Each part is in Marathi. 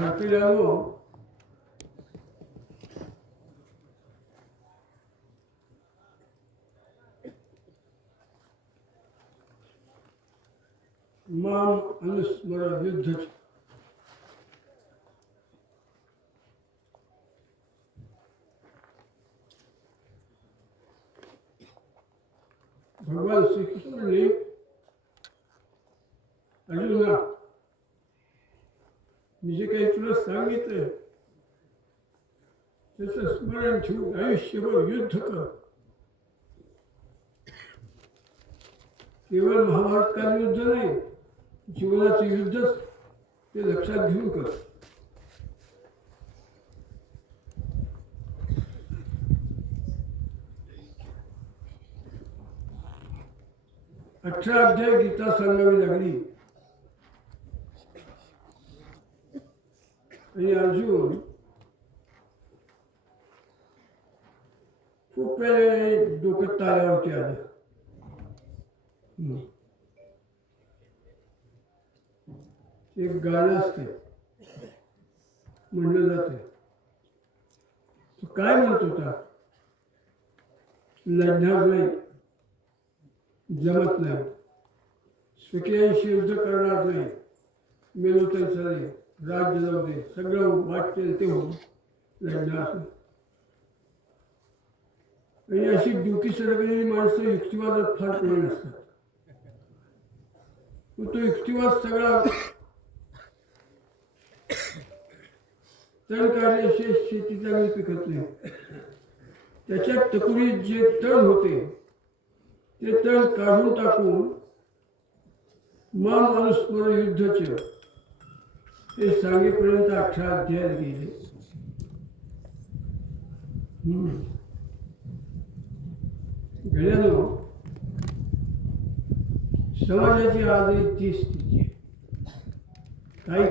भारतीयांनो, माम अनुस्मर युद्ध भगवान श्रीकृष्णाने अर्जुना, मी जे काही तुला सांगितलं त्याचं स्मरण ठेवून आयुष्यभर युद्ध कर. केवळ महाभारत युद्ध नाही, जीवनाचे युद्धच ते लक्षात घेऊन कर. अठरा अध्याय गीता सांगावी लागली आणि अर्जुन खूप वेळे डोक्यात ताऱ्यावरती आलं. एक गाणं असते, म्हणलं जाते, तो काय म्हणत होता? लढणार नाही, जमत नाही, स्वकीयांशी युद्ध करणार नाही, मेलो तरी चालेल, राज्य जाऊ दे, सगळं वाटते ते होऊन लढणार नाही. आणि अशी डोकी सरकलेली माणसं युक्तिवादात फार कमी नसतात. तो युक्तिवाद सगळा तण काढल्याशिवाय शेती चांगली पिकत नाही. त्याच्या टकुरीत जे तण होते ते तण काढून टाकून माम अनुस्मर युद्धचे हे सांगेपर्यंत 18 अध्याय गेले. गेल्यानो समाजाची आजही ती स्थिती आहे.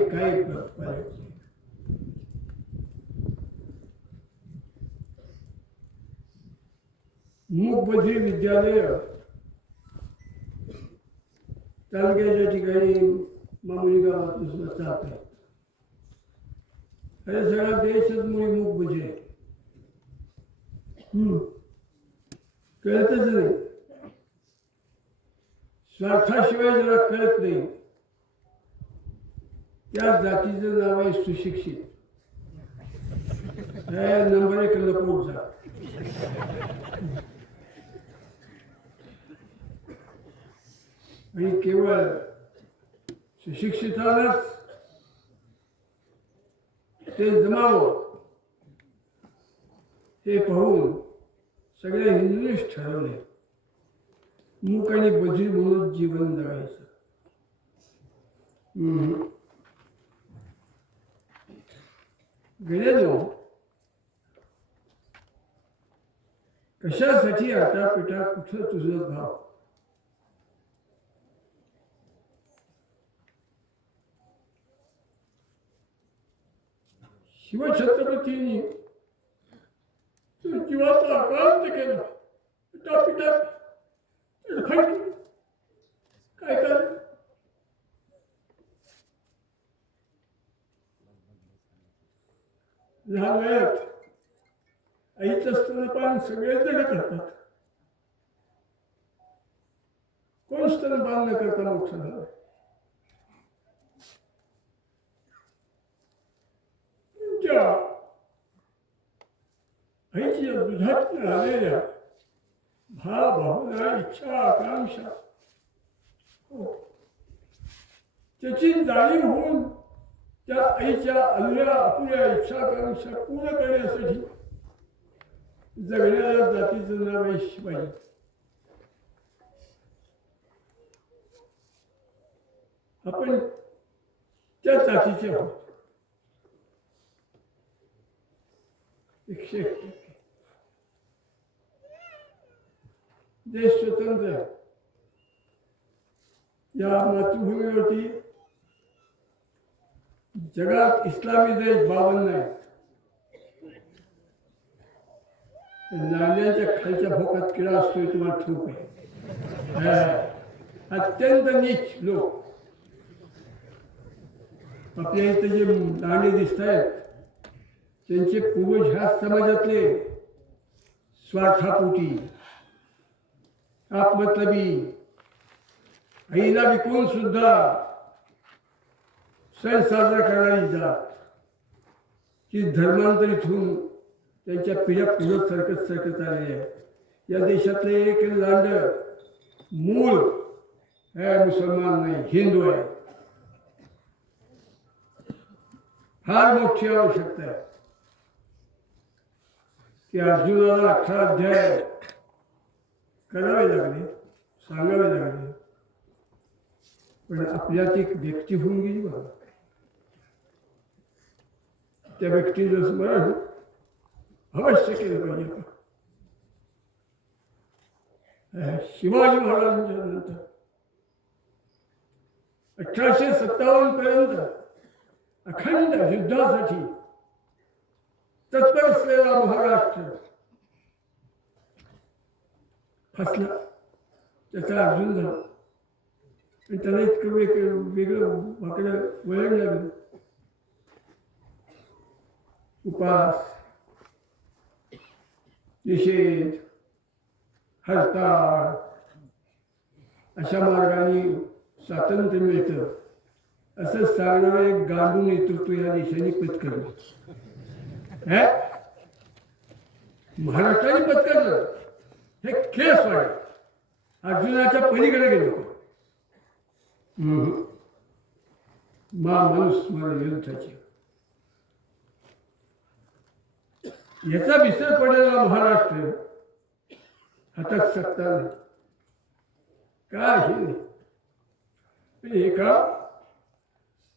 काही पाहिजे. मूकबधिर विद्यालय तालुक्याच्या ठिकाणी मामुली गावात चालत आहे. अरे सगळा देशच मुळे मूकबधिर आहे. कळतच नाही. स्वार्थाशिवाय जरा कळत नाही. त्या जातीचं नाव आहे सुशिक्षित. नंबर 1 लपवूचा. आणि केवळ सुशिक्षितालाच ते जमावं हे पाहून सगळ्या हिंदूंनीच ठरवले मूक आणि बधिर म्हणून जीवन जगायचं. गेलेलो कशासाठी आटापिटा कुठं तुझं भाव? शिवछत्रपतींनी जीवाचा आक्रांत केला. पिटापिटा काय कर? लहान वयात आईचं स्तनपान सगळे जण करतात. कोण स्तनपान न करता मोठं झालं? आईच्या दुधात आलेल्या भावना, इच्छा, आकांक्षा त्याची जाणीव होऊन त्या आईच्या अल्ल्या अपुऱ्या इच्छा, आकांक्षा पूर्ण करण्यासाठी जगण्याला जातीचं नाव आहे शिवाई. आपण त्या जातीचे आहोत. 101% देश स्वतंत्र. या मातृभूमीवरती जगात इस्लामी देश 52 आहेत. नाण्याच्या खालच्या भोकात किडा असतोय तुम्हाला ठाऊक आहे. अत्यंत नीच लोक आपल्या इथे जे दांडे दिसत आहेत त्यांचे पूर्वज ह्या समाजातले स्वार्थापोटी आपमतलबी आईला विकून सुद्धा सण साजरा करणारी जात की धर्मांतरित होऊन त्यांच्या पिढ्या पुढं सरकत आलेली आहे. या देशातले एक लांड मूळ है मुसलमान नाही, हिंदू आहे. फार मोठी आवश्यकता आहे की अर्जुनाला 18 अध्याय करावे लागले, सांगावे लागले, पण आपल्यात एक व्यक्ती होऊन गेली बघा. त्या व्यक्तीचं स्मरण अवश्य केलं पाहिजे. शिवाजी महाराजांच्या नंतर 1857 पर्यंत अखंड युद्धासाठी तत्पर असलेला महाराष्ट्र फसला. त्याचा अर्जुन झाला आणि त्याला इतकं वेगळं वाकडं वळण लागलं. उपास, निषेध, हरताळ अशा मार्गाने स्वातंत्र्य मिळतं असं सांगणारं एक गांडू नेतृत्व या देशाने पत्करलं. महाराष्ट्राने पत्करलं हे खेळ वाढ अर्जुनाच्या पलीकडे गेलो. माणूस मला युद्धाची याचा विसर पडलेला महाराष्ट्र हातात सत्ता नाही, काही नाही. एका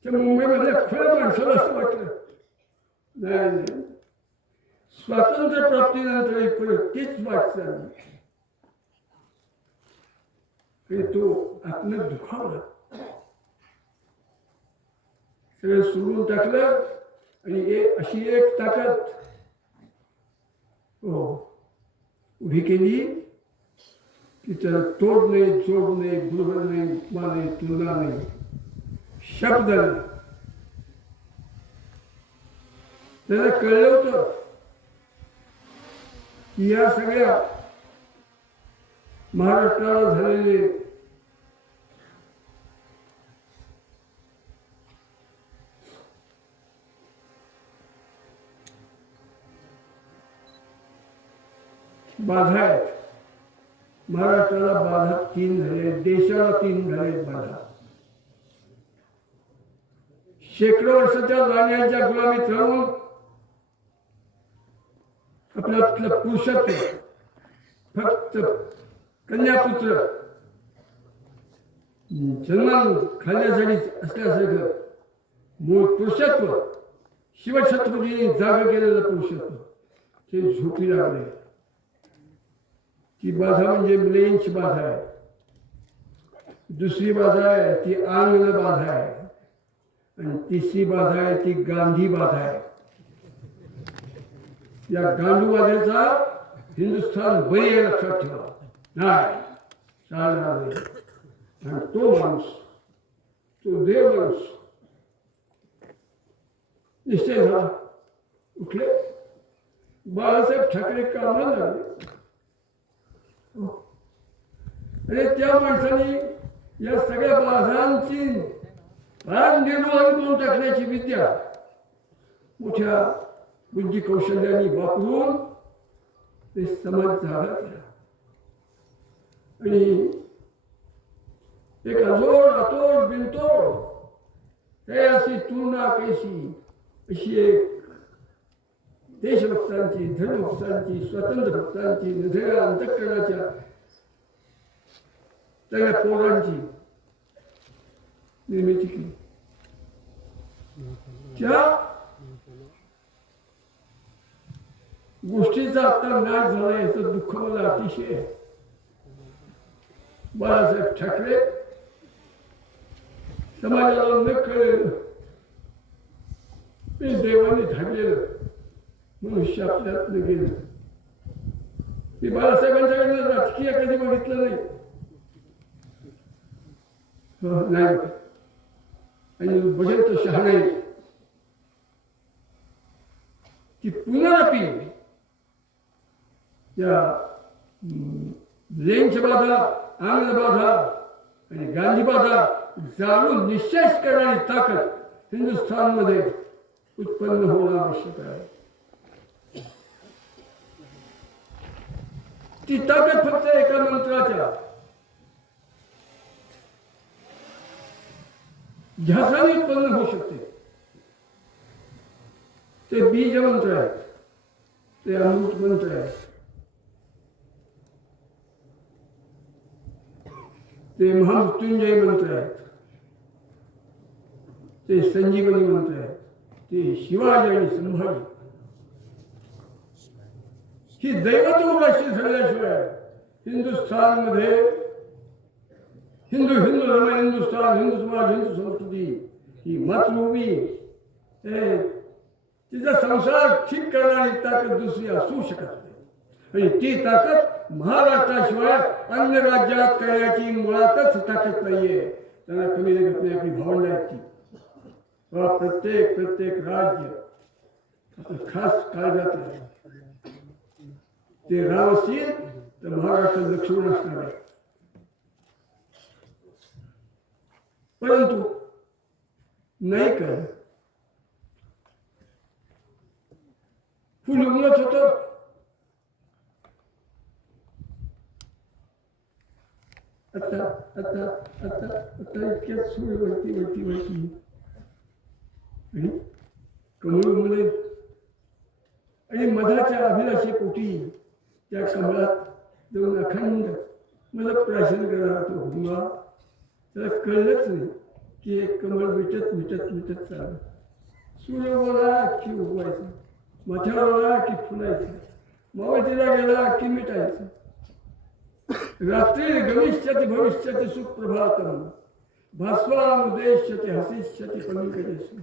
त्या मुंबईमधल्या खरं माणसाला असं वाटलं नाही, स्वातंत्र्य प्राप्तीनंतर परत तीच वाट चालली. तो आपलं दुखावला, सगळं सोडून टाकलं आणि अशी एक ताकद उभी केली की त्याला तोड नाही, जोड नाही, बरोबर नाही, उपमा नाही, तुलना नाही, शब्द नाही. त्याला कळलं होतं की या सगळ्या महाराष्ट्राला झालेले बाधा आहेत. महाराष्ट्राला बाधा 3 झाले, देशाला 3 झाले बाधा. शेकडो वर्षाच्या लांड्यांच्या गुलामीत राहून आपल्यातलं पुरुषत्व फक्त कन्यापुत्र जन्म खाण्यासाठी असल्यासारखं मूळ पुरुषत्व शिवछत्रपतींनी जाग केलेलं पुरुषत्व ते झोपी लागले. ती बाधा म्हणजे म्लेंच बाधा आहे. दुसरी बाधा आहे ती आंग्ल बाधा आहे आणि तिसरी बाधा आहे ती गांधी बाधा आहे. या गांधीवाद्याचा हिंदुस्थान बळी आहे, लक्षात ठेवा. नाही चालणार नाही. आणि तो माणूस, तो देव माणूस निश्चय झाला. उठले बाळासाहेब ठाकरे कामाला लागले आणि त्या माणसाने या सगळ्या बाधांची फार निर्मूलन करून टाकण्याची विद्या मोठ्या बुद्धी कौशल्याने वापरून ते समाज जागा केला. आणि एक अजोड अतोड बिनतोड हे अशी तुलना कैसी अशी एक देशभक्तांची, धर्मभक्तांची, स्वातंत्र्य भक्तांची, निधड्या अंतःकरणाच्या त्या पोरांची निर्मिती केली. त्या गोष्टीचा आता नाश झाला याचं दुःख मला अतिशय आहे. बाळासाहेब ठाकरे समाजाला न कळलं ते देवाने धाडलेलं मनुष्य आपल्यातनं गेलं. ते बाळासाहेबांच्याकडनं राजकीय कधी बघितलं नाही. नाही आणि बघेल तो शहाणे की पुनरपी या लेंच बाधा, आंग्ल बाधा आणि गांधी बाधा जाणून निश्चय करणारी ताकद हिंदुस्थानमध्ये उत्पन्न होणं आवश्यक आहे. ती ताकद फक्त एका मंत्राच्या ध्यासाने उत्पन्न होऊ शकते. ते बीज मंत्र आहेत, ते अमृत मंत्र आहेत, ते महामृत्युंजय मंत्र आहेत, ते संजीवनी मंत्र आहेत, ते शिवाजी आणि संभाजी. ही दैवत्वराशी झाल्याशिवाय हिंदुस्थानमध्ये हिंदू धर्म, हिंदुस्थान, हिंदू समाज, हिंदू संस्कृती ही मातृभूमी तिचा संसार ठीक करणारी ताकद दुसरी असू शकत नाही. आणि ती ताकद महाराष्ट्राशिवाय अन्य राज्यात करण्याची मुळातच ताकद नाहीये. त्यांना कमी लागत नाही. आपली भावना आहे ती प्रत्येक राज्य आपलं खास काळजात आहे. ते राम असतील तर महाराष्ट्र लक्ष्मण असणार आहे. परंतु नाही कर फुल उमलत होतं. आता आता आता आता इतक्यात सूर्य वरती आणि कमळ उमले आणि मधाच्या अभिलाषे पोटी त्या कमळात जाऊन अखंड मला प्राशन करणार तो हुंगा. त्याला कळलंच नाही की एक कमळ मिटत चाललं. सूर्य उगवला की उगवायचं, मथळा उगवला की फुलायचं, मावळतीला गेला की मिटायचं. रात्री गमिष्यति भविष्यति सुप्रभातम भास्वामुदेश्यति हसिष्यति पंकजेषु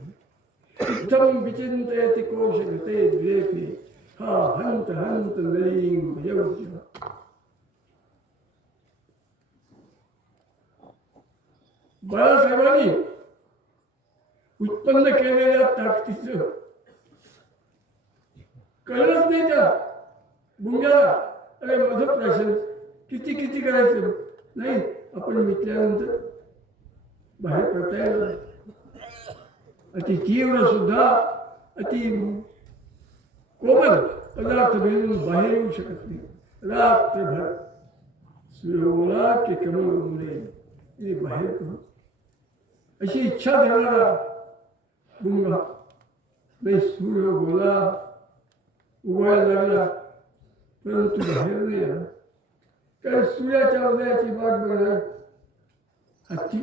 इत्थं विचिन्तयति कोशगते द्वेपे हा हंत हंत नलीं भयवज्य. बाळासाहेबांनी उत्पन्न केलेल्या ताकदीचं कळलंच नाही त्या गुंग्याला. अरे मधुप्राशन किती करायचं नाही. आपण मिटल्यानंतर बाहेर पडता येणार. अति तीव्र सुद्धा अति कोमल पदार्थ मिळून बाहेर येऊ शकत नाही. रात्रभर सूर्य उगवला की कमळ उमले बाहेर करू अशी इच्छा धरणारा गुंगा नाही. सूर्य उगवायला लागला परंतु बाहेर नाही आला. कारण सूर्याच्या उदयाची वाट बघणार हाती.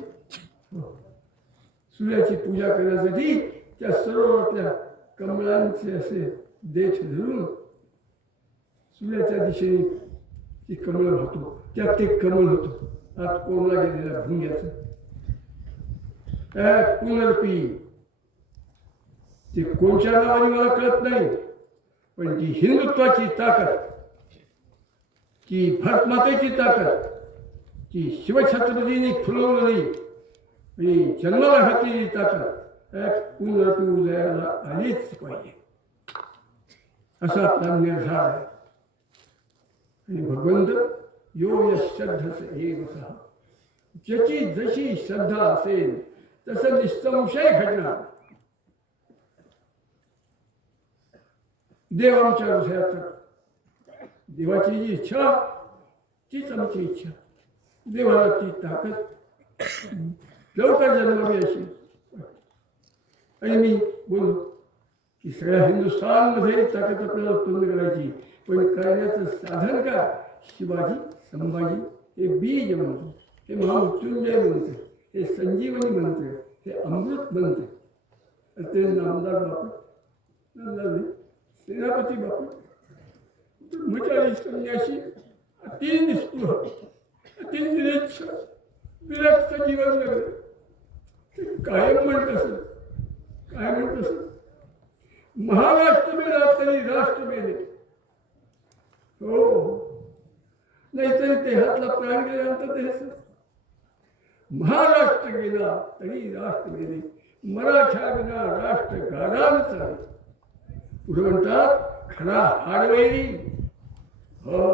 सूर्याची पूजा करण्यासाठी त्या सरोवरातल्या कमळांचे असे देठ धरून सूर्याच्या दिशेने ती कमळ होतो. त्यात ते कमळ होतो आत कोरला गेलेल्या भुंग्याचं. पुनरपी ते कोणत्या नावाने मला कळत नाही. पण ती हिंदुत्वाची ताकद, ती भारतमातेची ताकद, ती शिवछत्रपतींनी फुलवलेली आणि जन्माला घातलेली ताकद पुनरपी उदयाला आलीच पाहिजे असा आपला निर्धार आहे. आणि भगवंत यो यश्रद्धस एव सः, ज्याची जशी श्रद्धा असेल तसं निसंशय घडणार. देव आमच्या हृदयात, देवाची जी इच्छा तीच आमची इच्छा. देवाला ती ताकद लवकर जन्मावी अशी. आणि मी बोललो की सगळ्या हिंदुस्थानमध्ये ताकद आपल्याला उत्पन्न करायची, पण करण्याचं साधन का? शिवाजी, संभाजी हे बीज मंत्र, हे महामृत्युंजय मंत्र, हे संजीवनी मंत्र, हे अमृत मंत्र. ते नामदार बापू, सेनापती बापू, ब्रह्मचारी संन्यासी, अति निस्पृह, अति निरक्ष, विरक्त जीवन जगत. ते कायम म्हणत असत, काय म्हणत असत, महाराष्ट्र मेला तरी राष्ट्र मेले. हो, नाहीतरी देहातला प्राण गेल्यानंतर ते महाराष्ट्र गेला तरी राष्ट्र गेले. मराठा विना राष्ट्र गाढान चाले. पुढे म्हणतात खरा हाडवैरी हो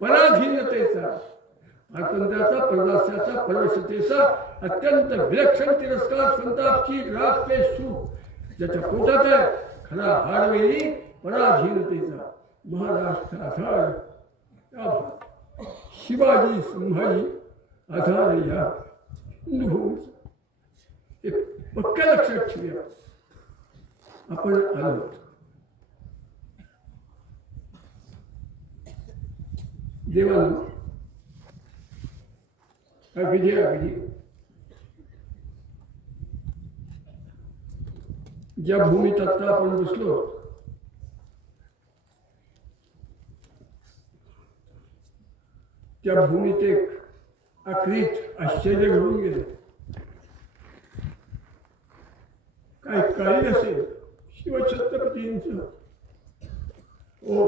पराधीनतेचा स्वातंत्र्याचा प्रजास्याचा परवशतेचा अत्यंत विलक्षण तिरस्कार संतापची राग पे सुख ज्याच्या पोटात आहे खरा हाडवैरी पराधीनतेचा महाराष्ट्र आधार शिवाजी संभाजी आधार या हिंदूभूमीचा. हे पक्का लक्षात ठेवूया. आपण आलो देवानं अगदी ज्या भूमीत आता आपण बसलो त्या भूमीत एक आखरीत आश्चर्य घडून गेले. काय काही असेल शिवछत्रपतींचं ओ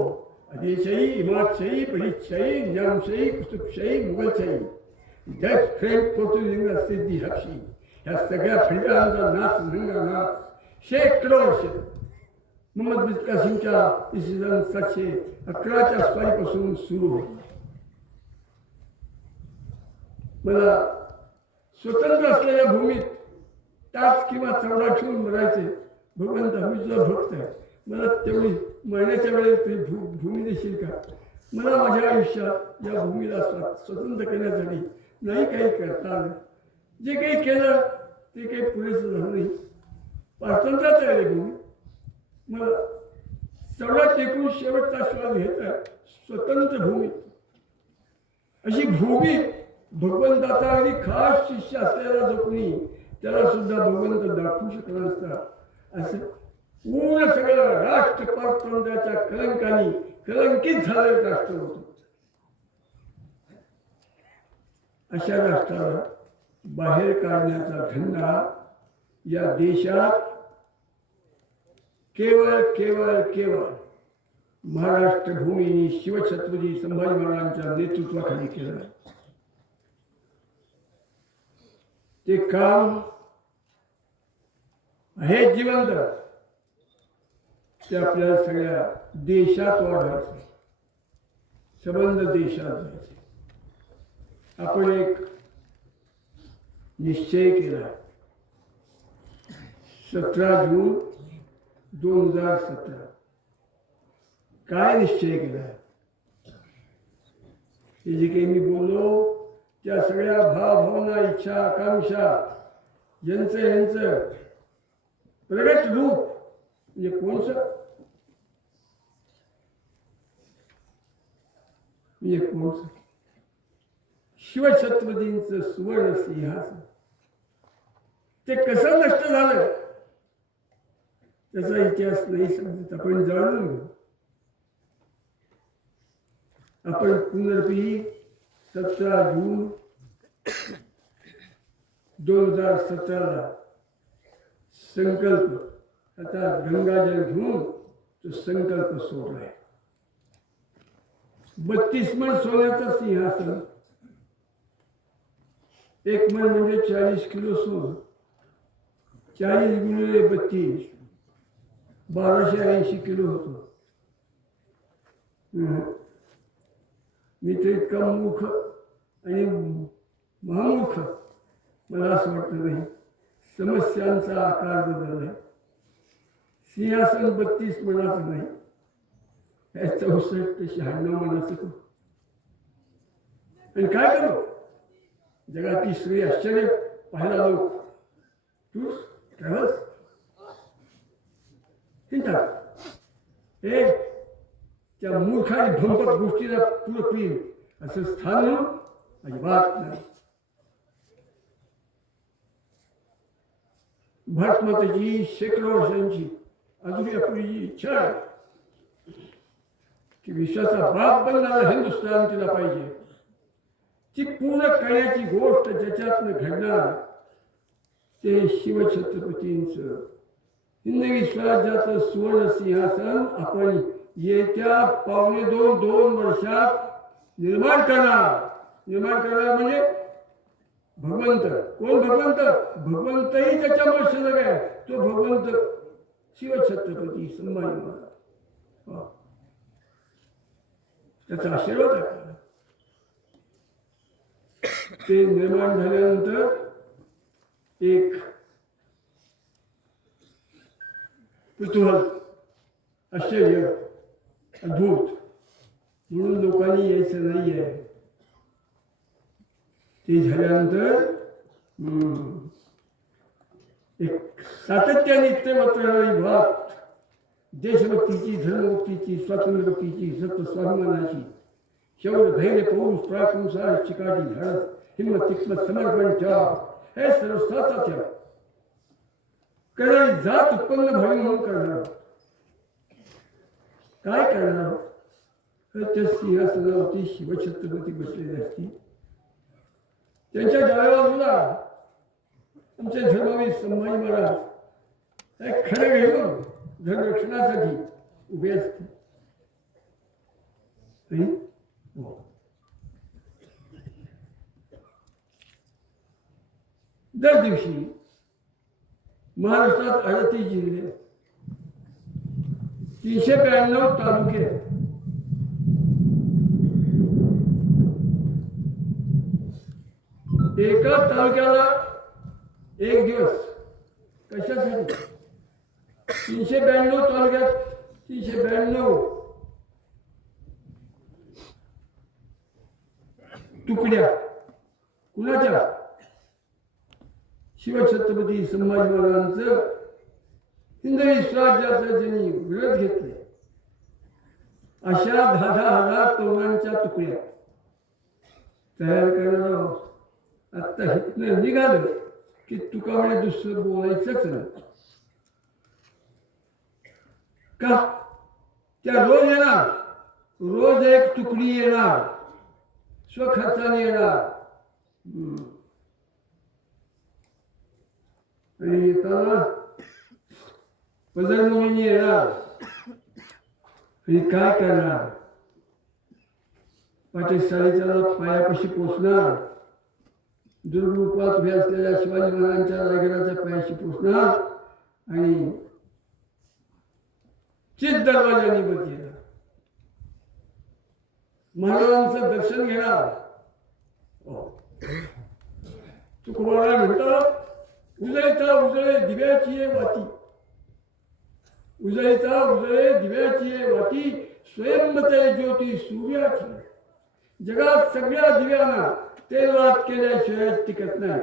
आदिलशाही इमादशाही बरीदशाही निजामशाही कुतुबशाही मुघलशाही डच फ्रेंच पोर्तुगीज सिद्धी हबशी ह्या सगळ्या खंडांचा नाच नाच शेकडो वर्ष मोहम्मद बिन कासिमच्या इसवी सन 711च्या स्वारीपासून सुरू होती. मला स्वतंत्र असलेल्या भूमीत टाच किंवा चवडा ठेवून मरायचे. भगवंत मी तुझा भक्त आहे, मला तेवढी मरण्याच्या वेळेस तुझी भूमी देशील का? मला माझ्या आयुष्यात या भूमीला स्वतंत्र करण्यासाठी नाही काही करता आलं. जे काही केलं ते काही पुरेसं झालं नाही. स्वातंत्र्यात आहे रे भूमी. मला चवडा टेकून शेवटचा श्वास घ्यायचा स्वतंत्र भूमी. अशी भूमी भगवंताचा आणि खास शिष्य असलेला जो कोणी त्याला सुद्धा भगवंत दाखवू शकला नसता. असं पूर्ण सगळं राष्ट्र परतंत्र्याच्या कलंकानी कलंकित झालेलं राष्ट्र होतं. अशा राष्ट्राला बाहेर काढण्याचा धंदा या देशात केवळ केवळ केवळ महाराष्ट्र भूमीने शिवछत्रपती संभाजी महाराजांच्या नेतृत्वाखाली केलं. ते काम आहे जिवंत. ते आपल्या सगळ्या देशात वाढवायचं, संबंध देशात जायचे. आपण एक निश्चय केला 17 जून 2017. काय निश्चय केला? हे जे काही मी बोललो त्या सगळ्या भावना इच्छा आकांक्षा यांचं प्रगट रूप म्हणजे कोणचं? शिवछत्रपतींचं सुवर्ण सिंहासन. ते कसं नष्ट झालं त्याचा इतिहास नाही समजत. आपण जाणून घेऊ. आपण पुनर्पी 17 जून 2017 संकल्प आता गंगाजल घेऊन तो संकल्प सोडलाय. 32 मन सोन्याचं सिंहासन. 1 मन म्हणजे 40 किलो सोनं. 40 गुणिले 32 1280 किलो होतो. मी तर इतका मूर्ख आणि महामूर्ख मला असं वाटतं नाही. समस्यांचा आकार बदलला. सिंहासन 32 मनाचं नाही, 64-96 मनाचं करू. आणि काय करू? जगातील स्त्री आश्चर्य पाहायला लोक तूच ट्रॅव्हल्स हिंडतात. हे त्या मूर्ख आणि भंपक गोष्टीला पुरपी असं स्थान अजिबात नाही. भारतमातेची शेकडो वर्षांची अजूनही आपली इच्छा आहे की विश्वाचा बाप बनणारा हिंदुस्थान तिला पाहिजे. ती पूर्ण करण्याची गोष्ट ज्याच्यातनं घडणार ते शिवछत्रपतींचं हिंदवी स्वराज्याचं सुवर्ण सिंहासन आपण येत्या 2.5-2 वर्षात निर्माण करणार. निर्माण करणार म्हणजे भगवंत कोण? भगवंत भगवंतही त्याच्यामुळे शिल्लक आहे. तो भगवंत शिवछत्रपती संभाजी महाराज. त्याचा आशीर्वाद आहे. ते निर्माण झाल्यानंतर एक कुतूहल, आश्चर्य, अद्भुत म्हणून लोकांनी यायचं नाही आहे. ते झाल्यानंतर एक सातत्याने इत्यवत राहणारी भात देशभक्तीची, धर्मभक्तीची, स्वातंत्र्यभक्तीची, सत्य स्वाभिमानाची, शौर्य, धैर्य, पौरुष, पराक्रम, चिकाटी, धाडस, हिंमत, तिक्मत, समर्पण, त्याग हे सर्व साचाच्या कधी जात उत्पन्न व्हावी म्हणून करणार. काय करणार? त्या सिंहासनावरती शिवछत्रपती बसलेले असतील. त्यांच्या डाव्या बाजूला आमचे धर्मवीर संभाजी महाराज एक खडे घेऊन धर्मरक्षणासाठी उभे असते. दर दिवशी महाराष्ट्रात 38 जिल्हे, 392 तालुके, एका तालुक्याला एक दिवस कशासाठी? 392 तालुक्यात 392 तुकड्या. कुणाच्या? शिवछत्रपती संभाजी महाराजांचं हिंदवी स्वराज्याचं ज्यांनी व्रत घेतले अशा 10,000 तरुणांच्या तुकड्या तयार करणार. आत्ता हितनं निघालं की तुका म्हणे दुसरं बोलायचंच नाही. का? त्या रोज येणार, रोज एक तुकडी येणार, स्वखर्चाने येणार. आणि येताना पदरमुलीने येणार. आणि काय करणार? पाठी 4:30 पायापाशी पोचणार. दुर्रूपात उभे असलेल्या शिवाजी महाराजांच्या रायगडाच्या पायाशी पोचणार आणि चित दरवाजाने बंद केला. महाराजांचं दर्शन घेणार. तुकोबाराय म्हणतात, उजळीचा उजळे दिव्याची वाती, उजळीचा उजळे दिव्याची वाती, स्वयंमते ज्योती सूर्याची. जगात सगळ्या दिव्यांना तेलवात केल्याशिवाय टिकत नाही.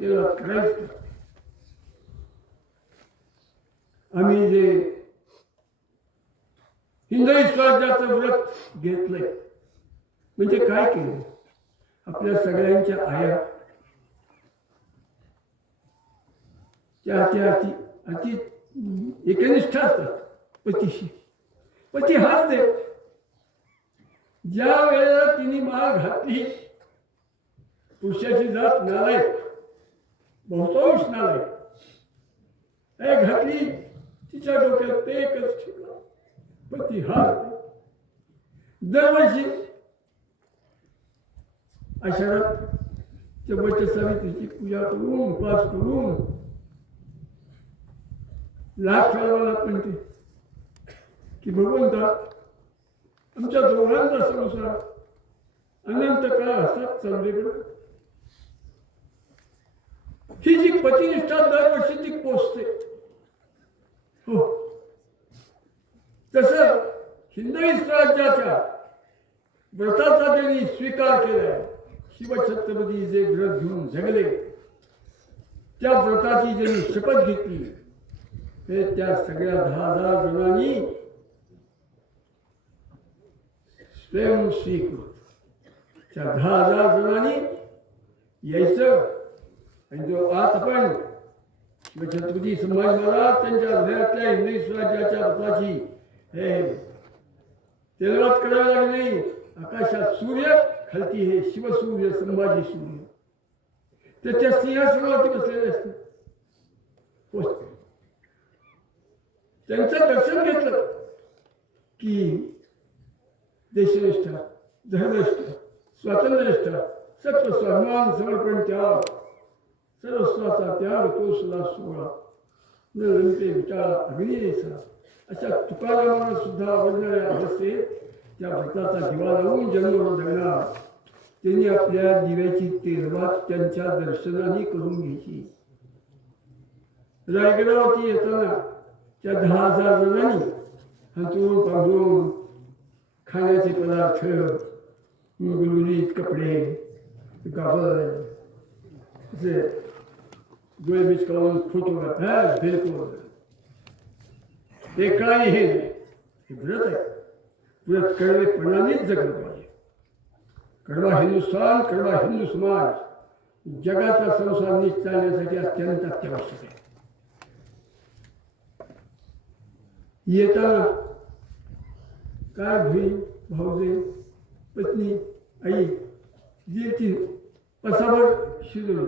तेलवात करायचं. आम्ही जे हिंदवी स्वराज्याचं व्रत घेतलंय म्हणजे काय केलं? आपल्या सगळ्यांच्या आया त्या अति एकनिष्ठ असतात पतीशी. पती हाच देव. ज्या वेळेला तिने माळ घातली, पुरुषाची जात नालायक, बहुतांश नालायक घातली, तिच्या डोक्यात ते एकच ठेवला, पती हाच. दरवर्षी आषाढात त्या वट सावित्रीची पूजा करून, उपास करून लाख फेडायला म्हणते की भगवंता आमच्या दोघांचा संसार अनंत काळ असाच चालले बरं. ही जी पतिनिष्ठा दरवर्षी ती पोचते. हो, तसं हिंदवी स्वराज्याच्या व्रताचा त्यांनी स्वीकार केलाय. शिवछत्रपती जे व्रत घेऊन जगले, त्या व्रताची ज्यांनी शपथ घेतली, ते त्या सगळ्या 10,000 जणांनी स्वयं स्वीकृत. त्या 10,000 जणांनी यायचं. आणि जो आज आपण छत्रपती संभाजी महाराज त्यांच्या हृदयातल्या हिंदवी स्वराज्याच्या व्रताची हे तेलवात करावी लागली नाही. आकाशात सूर्य, खालती हे शिवसूर्य संभाजी सूर्य, ते त्या सिंहासनावरती बसलेले असते. त्यांचं दर्शन घेतलं की देशनिष्ठा, धर्मनिष्ठा, स्वातंत्र्यनिष्ठा, सत्व स्वाभिमान समर्पण त्याग सर्वस्वाचा त्याग तो सुद्धा सोहळा न रंगते विचार अग्निसा अशा तुकारामानं सुद्धा आवडणाऱ्या अवस्थेत त्या व्रताचा दिवा लावून जन्म जगणार त्यांनी आपल्या दिव्याची तेरवात त्यांच्या दर्शनाने करून घ्यायची. रायगडावरती येताना त्या 10,000 जणांनी हातून पांघरून खाण्याचे पदार्थ गुलगुलीत कपडे कापड असे डोळे बिचकावून फोटो काढतात. बिलकुल ते काही हे नाही. हे व्रत आहे. व्रत कडवेपणानेच जगलं पाहिजे. कडवा हिंदुस्थान कडवा हिंदू समाज जगाचा संसार नीट चालण्यासाठी अत्यंत अत्यावश्यक आहे. येताना काय बहीण भाऊजे पत्नी आई जी ती पसाभर शिजवली